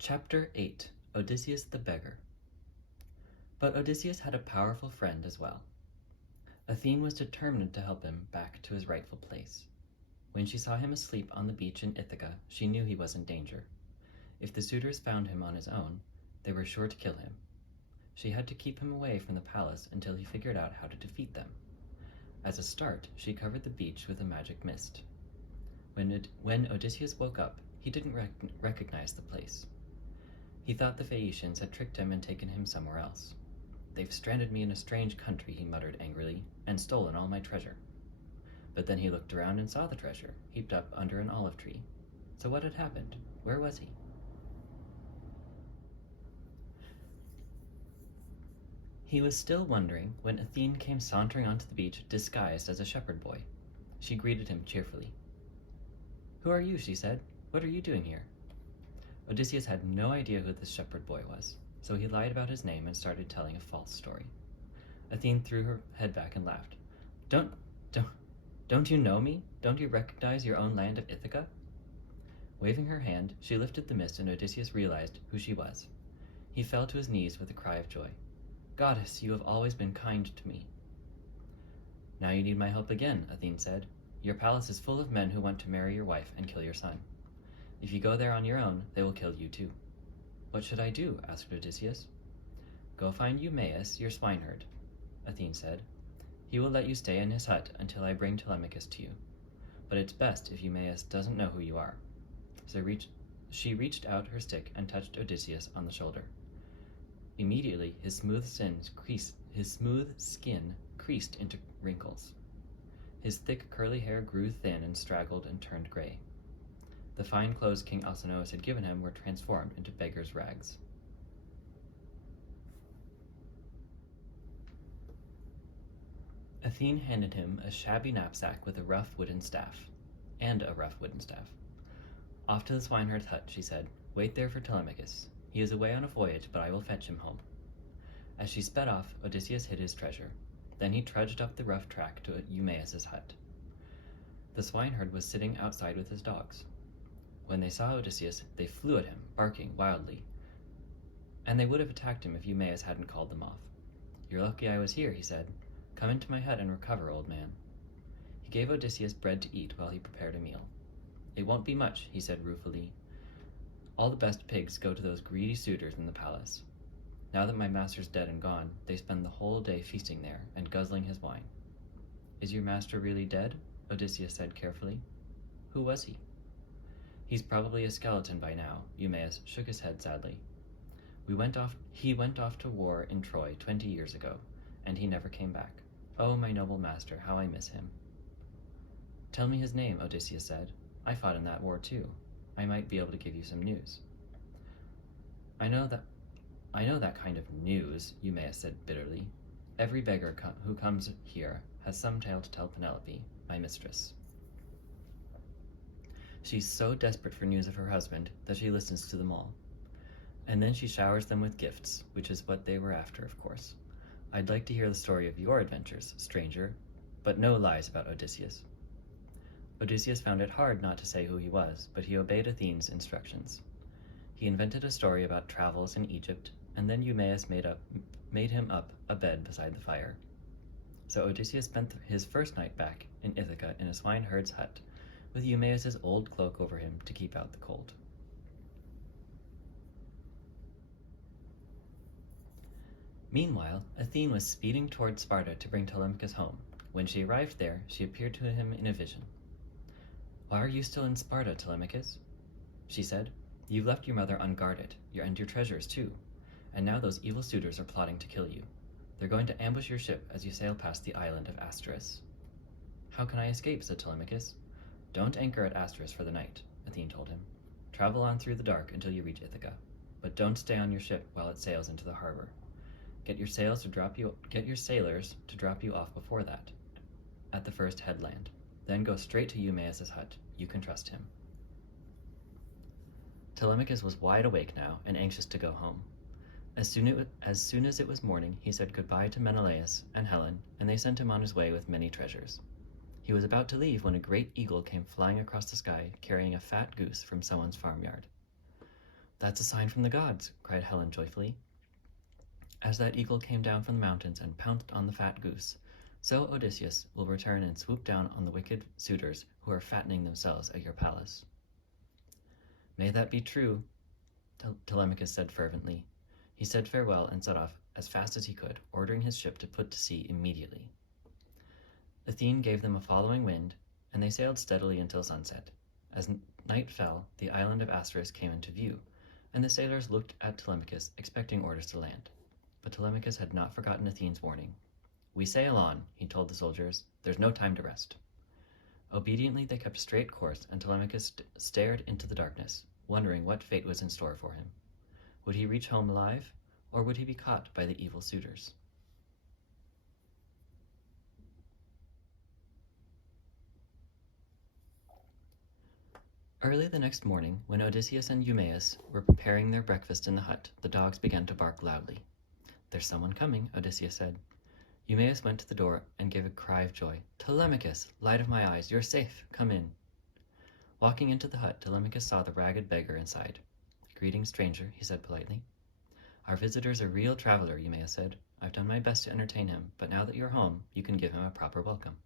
Chapter 8 Odysseus the Beggar. But Odysseus had a powerful friend as well. Athene was determined to help him back to his rightful place. When she saw him asleep on the beach in Ithaca, she knew he was in danger. If the suitors found him on his own, they were sure to kill him. She had to keep him away from the palace until he figured out how to defeat them. As a start, she covered the beach with a magic mist. When Odysseus woke up, he didn't recognize the place. He thought the Phaeacians had tricked him and taken him somewhere else. "They've stranded me in a strange country," he muttered angrily, "and stolen all my treasure." But then he looked around and saw the treasure, heaped up under an olive tree. So what had happened? Where was he? He was still wondering when Athene came sauntering onto the beach disguised as a shepherd boy. She greeted him cheerfully. "Who are you?" she said. "What are you doing here?" Odysseus had no idea who this shepherd boy was, so he lied about his name and started telling a false story. Athene threw her head back and laughed. Don't you know me? Don't you recognize your own land of Ithaca?" Waving her hand, she lifted the mist and Odysseus realized who she was. He fell to his knees with a cry of joy. "Goddess, you have always been kind to me." "Now you need my help again," Athene said. "Your palace is full of men who want to marry your wife and kill your son. If you go there on your own, they will kill you too." "What should I do?" asked Odysseus. "Go find Eumaeus, your swineherd," Athene said. "He will let you stay in his hut until I bring Telemachus to you. But it's best if Eumaeus doesn't know who you are." So she reached out her stick and touched Odysseus on the shoulder. Immediately, his smooth skin creased into wrinkles. His thick curly hair grew thin and straggled and turned gray. The fine clothes King Alcinous had given him were transformed into beggar's rags. Athene handed him a shabby knapsack with a rough wooden staff. "Off to the swineherd's hut," she said. "Wait there for Telemachus. He is away on a voyage, but I will fetch him home." As she sped off, Odysseus hid his treasure. Then he trudged up the rough track to Eumaeus's hut. The swineherd was sitting outside with his dogs. When they saw Odysseus, they flew at him, barking wildly. And they would have attacked him if Eumaeus hadn't called them off. "You're lucky I was here," he said. "Come into my hut and recover, old man." He gave Odysseus bread to eat while he prepared a meal. "It won't be much," he said ruefully. "All the best pigs go to those greedy suitors in the palace. Now that my master's dead and gone, they spend the whole day feasting there and guzzling his wine." "Is your master really dead?" Odysseus said carefully. "Who was he?" "He's probably a skeleton by now," Eumaeus shook his head sadly. He went off to war in Troy 20 years ago, and he never came back. Oh, my noble master, how I miss him." "Tell me his name," Odysseus said. "I fought in that war too. I might be able to give you some news." I know that kind of news," Eumaeus said bitterly. "Every beggar who comes here has some tale to tell Penelope, my mistress. She's so desperate for news of her husband that she listens to them all. And then she showers them with gifts, which is what they were after, of course. I'd like to hear the story of your adventures, stranger, but no lies about Odysseus." Odysseus found it hard not to say who he was, but he obeyed Athene's instructions. He invented a story about travels in Egypt, and then Eumaeus made him up a bed beside the fire. So Odysseus spent his first night back in Ithaca in a swineherd's hut, with Eumaeus's old cloak over him to keep out the cold. Meanwhile, Athene was speeding toward Sparta to bring Telemachus home. When she arrived there, she appeared to him in a vision. "Why are you still in Sparta, Telemachus?" she said. "You've left your mother unguarded, and your treasures too, and now those evil suitors are plotting to kill you. They're going to ambush your ship as you sail past the island of Asteris." "How can I escape?" said Telemachus. "Don't anchor at Asteris for the night," Athene told him. "Travel on through the dark until you reach Ithaca, but don't stay on your ship while it sails into the harbor. Get your sailors to drop you off before that, at the first headland. Then go straight to Eumaeus's hut. You can trust him." Telemachus was wide awake now and anxious to go home. As soon as it was morning, he said goodbye to Menelaus and Helen, and they sent him on his way with many treasures. He was about to leave when a great eagle came flying across the sky, carrying a fat goose from someone's farmyard. That's a sign from the gods, cried Helen joyfully. As that eagle came down from the mountains and pounced on the fat goose, so Odysseus will return and swoop down on the wicked suitors who are fattening themselves at your palace. May that be true, Telemachus said fervently. He said farewell and set off as fast as he could, ordering his ship to put to sea immediately. Athene gave them a following wind, and they sailed steadily until sunset. As night fell, the island of Asteris came into view, and the sailors looked at Telemachus, expecting orders to land. But Telemachus had not forgotten Athene's warning. We sail on, he told the soldiers. There's no time to rest. Obediently they kept a straight course, and Telemachus stared into the darkness, wondering what fate was in store for him. Would he reach home alive, or would he be caught by the evil suitors? Early the next morning, when Odysseus and Eumaeus were preparing their breakfast in the hut, the dogs began to bark loudly. There's someone coming, Odysseus said. Eumaeus went to the door and gave a cry of joy. Telemachus, light of my eyes, you're safe. Come in. Walking into the hut, Telemachus saw the ragged beggar inside. Greetings, stranger, he said politely. Our visitor's a real traveler, Eumaeus said. I've done my best to entertain him, but now that you're home, you can give him a proper welcome.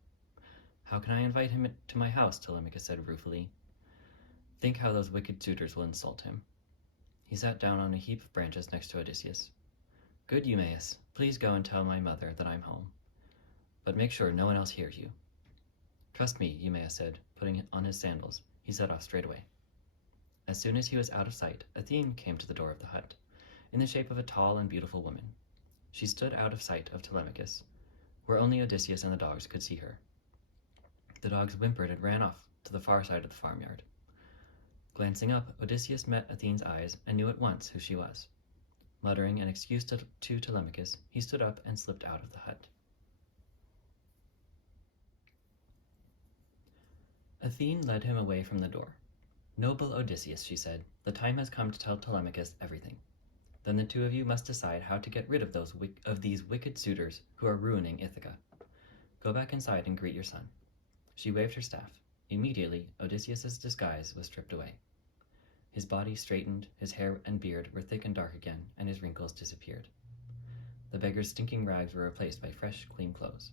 How can I invite him to my house? Telemachus said ruefully. Think how those wicked suitors will insult him. He sat down on a heap of branches next to Odysseus. Good Eumaeus, please go and tell my mother that I'm home. But make sure no one else hears you. Trust me, Eumaeus said, putting on his sandals. He set off straight away. As soon as he was out of sight, Athene came to the door of the hut, in the shape of a tall and beautiful woman. She stood out of sight of Telemachus, where only Odysseus and the dogs could see her. The dogs whimpered and ran off to the far side of the farmyard. Glancing up, Odysseus met Athene's eyes and knew at once who she was. Muttering an excuse to Telemachus, he stood up and slipped out of the hut. Athene led him away from the door. Noble Odysseus, she said, the time has come to tell Telemachus everything. Then the two of you must decide how to get rid of these wicked suitors who are ruining Ithaca. Go back inside and greet your son. She waved her staff. Immediately, Odysseus's disguise was stripped away. His body straightened, his hair and beard were thick and dark again, and his wrinkles disappeared. The beggar's stinking rags were replaced by fresh, clean clothes.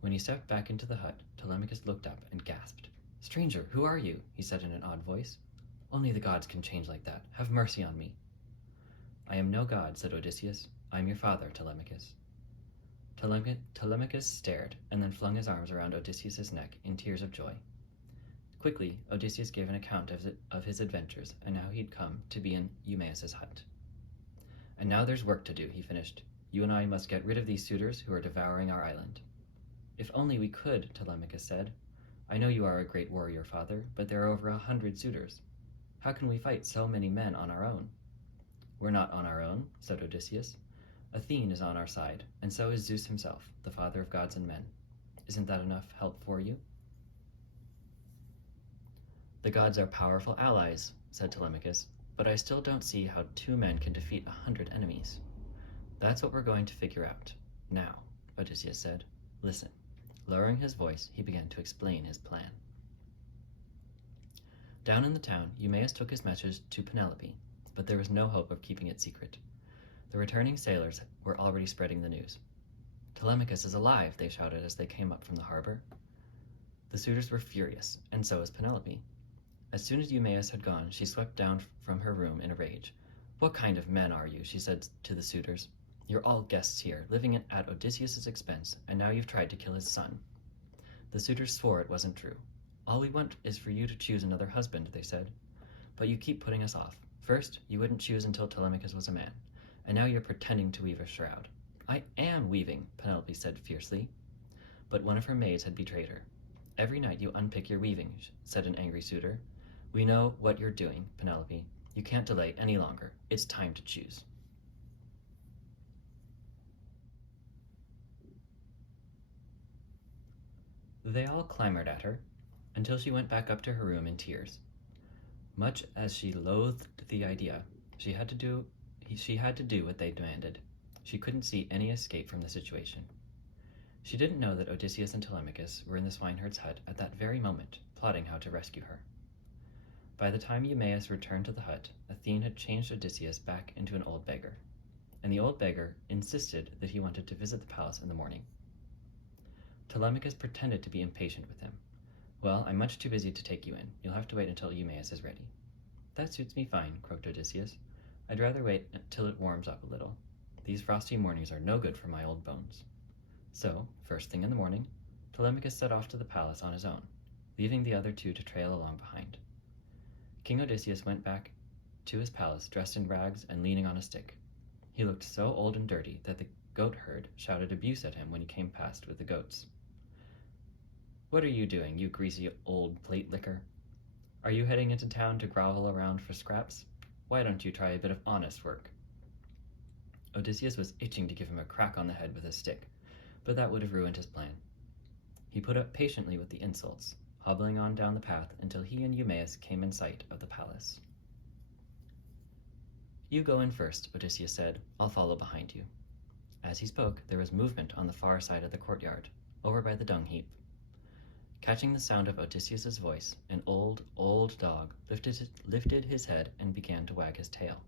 When he stepped back into the hut, Telemachus looked up and gasped. Stranger, who are you? He said in an odd voice. Only the gods can change like that. Have mercy on me. I am no god, said Odysseus. I am your father, Telemachus. Telemachus stared, and then flung his arms around Odysseus's neck in tears of joy. Quickly, Odysseus gave an account of his adventures, and how he'd come to be in Eumaeus's hut. And now there's work to do, he finished. You and I must get rid of these suitors who are devouring our island. If only we could, Telemachus said. I know you are a great warrior, father, but there are over 100 suitors. How can we fight so many men on our own? We're not on our own, said Odysseus. Athene is on our side, and so is Zeus himself, the father of gods and men. Isn't that enough help for you? The gods are powerful allies, said Telemachus, but I still don't see how 2 men can defeat 100 enemies. That's what we're going to figure out. Now, Odysseus said, listen. Lowering his voice, he began to explain his plan. Down in the town, Eumaeus took his message to Penelope, but there was no hope of keeping it secret. The returning sailors were already spreading the news. Telemachus is alive, they shouted as they came up from the harbor. The suitors were furious, and so was Penelope. As soon as Eumaeus had gone, she swept down from her room in a rage. What kind of men are you? She said to the suitors. You're all guests here, living at Odysseus's expense, and now you've tried to kill his son. The suitors swore it wasn't true. All we want is for you to choose another husband, they said. But you keep putting us off. First, you wouldn't choose until Telemachus was a man, and now you're pretending to weave a shroud. I am weaving, Penelope said fiercely. But one of her maids had betrayed her. Every night you unpick your weaving, said an angry suitor. We know what you're doing, Penelope. You can't delay any longer. It's time to choose. They all clamored at her, until she went back up to her room in tears. Much as she loathed the idea, she had to do what they demanded. She couldn't see any escape from the situation. She didn't know that Odysseus and Telemachus were in the swineherd's hut at that very moment, plotting how to rescue her. By the time Eumaeus returned to the hut, Athene had changed Odysseus back into an old beggar, and the old beggar insisted that he wanted to visit the palace in the morning. Telemachus pretended to be impatient with him. "Well, I'm much too busy to take you in. You'll have to wait until Eumaeus is ready." "That suits me fine," croaked Odysseus. "I'd rather wait until it warms up a little. These frosty mornings are no good for my old bones." So, first thing in the morning, Telemachus set off to the palace on his own, leaving the other two to trail along behind. King Odysseus went back to his palace dressed in rags and leaning on a stick. He looked so old and dirty that the goat herd shouted abuse at him when he came past with the goats. "What are you doing, you greasy old plate licker? Are you heading into town to grovel around for scraps? Why don't you try a bit of honest work?" Odysseus was itching to give him a crack on the head with a stick, but that would have ruined his plan. He put up patiently with the insults, hobbling on down the path until he and Eumaeus came in sight of the palace. "You go in first," Odysseus said. "I'll follow behind you." As he spoke, there was movement on the far side of the courtyard, over by the dung heap. Catching the sound of Odysseus's voice, an old, old dog lifted his head and began to wag his tail.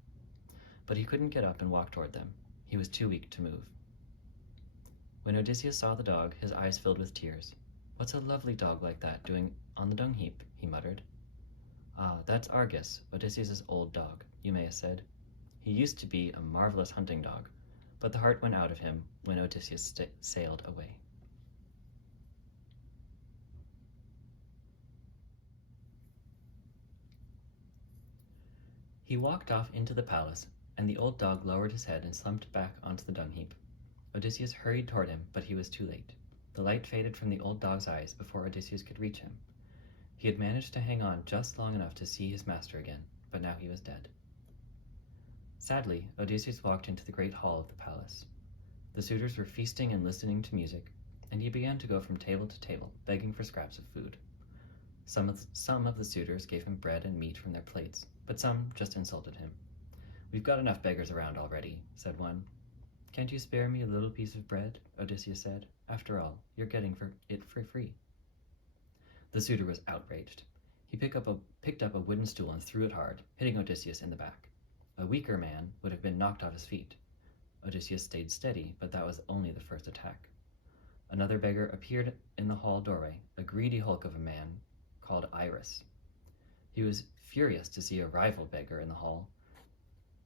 But he couldn't get up and walk toward them. He was too weak to move. When Odysseus saw the dog, his eyes filled with tears. "What's a lovely dog like that doing on the dung heap?" he muttered. "Ah, that's Argus, Odysseus's old dog," Eumaeus said. "He used to be a marvelous hunting dog, but the heart went out of him when Odysseus sailed away." He walked off into the palace, and the old dog lowered his head and slumped back onto the dung heap. Odysseus hurried toward him, but he was too late. The light faded from the old dog's eyes before Odysseus could reach him. He had managed to hang on just long enough to see his master again, but now he was dead. Sadly, Odysseus walked into the great hall of the palace. The suitors were feasting and listening to music, and he began to go from table to table, begging for scraps of food. Some of the suitors gave him bread and meat from their plates, but some just insulted him. "We've got enough beggars around already," said one. "Can't you spare me a little piece of bread?" Odysseus said. "After all, you're getting it for free." The suitor was outraged. He picked up a wooden stool and threw it hard, hitting Odysseus in the back. A weaker man would have been knocked off his feet. Odysseus stayed steady, but that was only the first attack. Another beggar appeared in the hall doorway, a greedy hulk of a man called Iris. He was furious to see a rival beggar in the hall,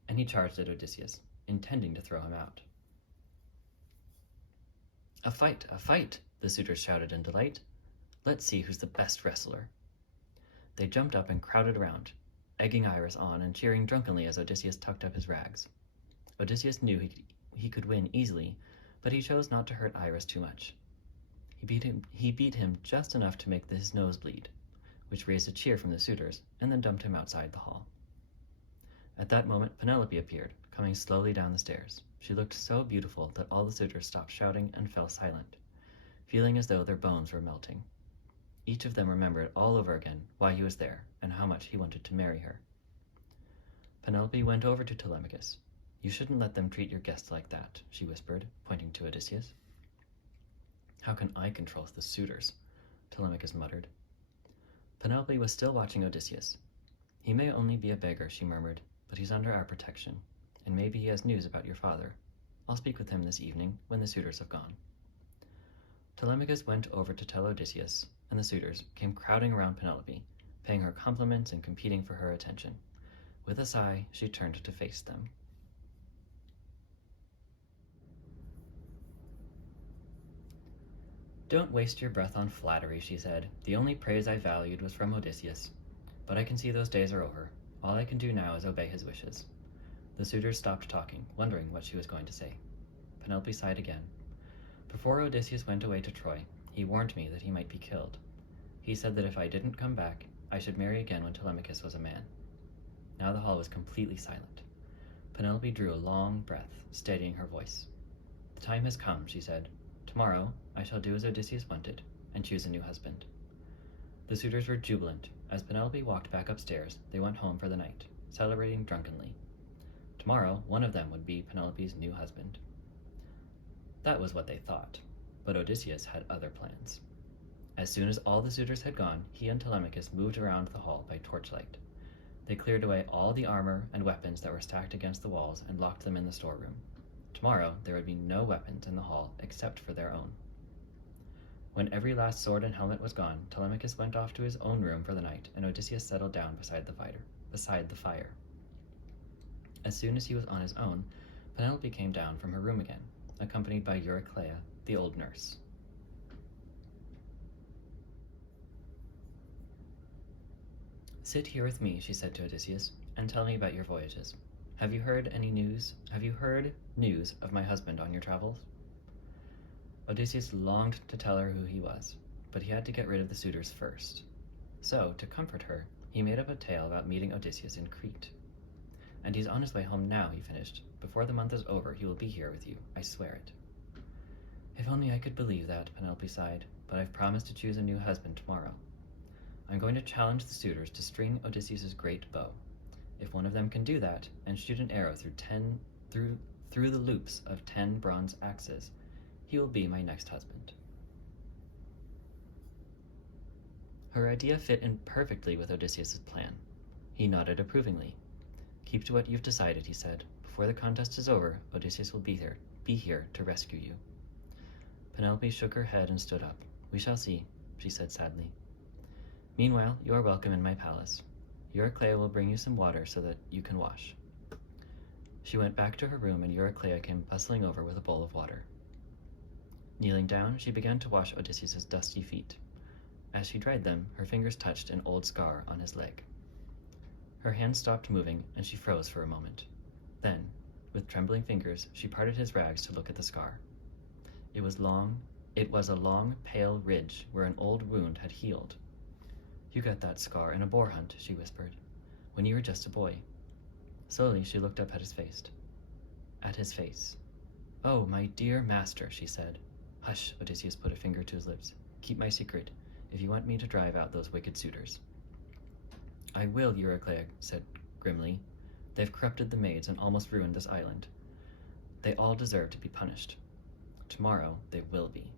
and he charged at Odysseus, intending to throw him out. A fight, the suitors shouted in delight. "Let's see who's the best wrestler." They jumped up and crowded around, egging Iris on and cheering drunkenly as Odysseus tucked up his rags. Odysseus knew he could win easily, but he chose not to hurt Iris too much. He beat him just enough to make his nose bleed, which raised a cheer from the suitors, and then dumped him outside the hall. At that moment, Penelope appeared, coming slowly down the stairs. She looked so beautiful that all the suitors stopped shouting and fell silent, feeling as though their bones were melting. Each of them remembered all over again why he was there and how much he wanted to marry her. Penelope went over to Telemachus. "You shouldn't let them treat your guests like that," she whispered, pointing to Odysseus. "How can I control the suitors?" Telemachus muttered. Penelope was still watching Odysseus. "He may only be a beggar," she murmured, "but he's under our protection, and maybe he has news about your father. I'll speak with him this evening when the suitors have gone." Telemachus went over to tell Odysseus, and the suitors came crowding around Penelope, paying her compliments and competing for her attention. With a sigh, she turned to face them. "Don't waste your breath on flattery," she said. "The only praise I valued was from Odysseus. But I can see those days are over. All I can do now is obey his wishes." The suitors stopped talking, wondering what she was going to say. Penelope sighed again. "Before Odysseus went away to Troy, he warned me that he might be killed. He said that if I didn't come back, I should marry again when Telemachus was a man." Now the hall was completely silent. Penelope drew a long breath, steadying her voice. "The time has come," she said. "Tomorrow I shall do as Odysseus wanted, and choose a new husband." The suitors were jubilant. As Penelope walked back upstairs, they went home for the night, celebrating drunkenly. Tomorrow, one of them would be Penelope's new husband. That was what they thought, but Odysseus had other plans. As soon as all the suitors had gone, he and Telemachus moved around the hall by torchlight. They cleared away all the armor and weapons that were stacked against the walls and locked them in the storeroom. Tomorrow there would be no weapons in the hall except for their own. When every last sword and helmet was gone, Telemachus went off to his own room for the night, and Odysseus settled down beside the fire. As soon as he was on his own, Penelope came down from her room again, accompanied by Euryclea, the old nurse. "Sit here with me," she said to Odysseus, "and tell me about your voyages. Have you heard news of my husband on your travels?" Odysseus longed to tell her who he was, but he had to get rid of the suitors first. So, to comfort her, he made up a tale about meeting Odysseus in Crete. "And he's on his way home now," he finished. "Before the month is over, he will be here with you, I swear it." "If only I could believe that," Penelope sighed, "but I've promised to choose a new husband tomorrow. I'm going to challenge the suitors to string Odysseus's great bow. If one of them can do that, and shoot an arrow through the loops of 10 bronze axes, he will be my next husband." Her idea fit in perfectly with Odysseus's plan. He nodded approvingly. "Keep to what you've decided," he said. "Before the contest is over, Odysseus will be here to rescue you." Penelope shook her head and stood up. "We shall see," she said sadly. "Meanwhile, you are welcome in my palace. Euryclea will bring you some water so that you can wash." She went back to her room, and Euryclea came bustling over with a bowl of water. Kneeling down, she began to wash Odysseus's dusty feet. As she dried them, her fingers touched an old scar on his leg. Her hands stopped moving, and she froze for a moment. Then, with trembling fingers, she parted his rags to look at the scar. It was a long, pale ridge where an old wound had healed. "You got that scar in a boar hunt," she whispered, "when you were just a boy." Slowly she looked up at his face. "Oh, my dear master," she said. "Hush," Odysseus put a finger to his lips. "Keep my secret, if you want me to drive out those wicked suitors." "I will," Euryclea said grimly. "They've corrupted the maids and almost ruined this island. They all deserve to be punished. Tomorrow they will be."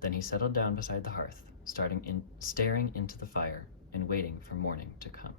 Then he settled down beside the hearth, staring into the fire and waiting for morning to come.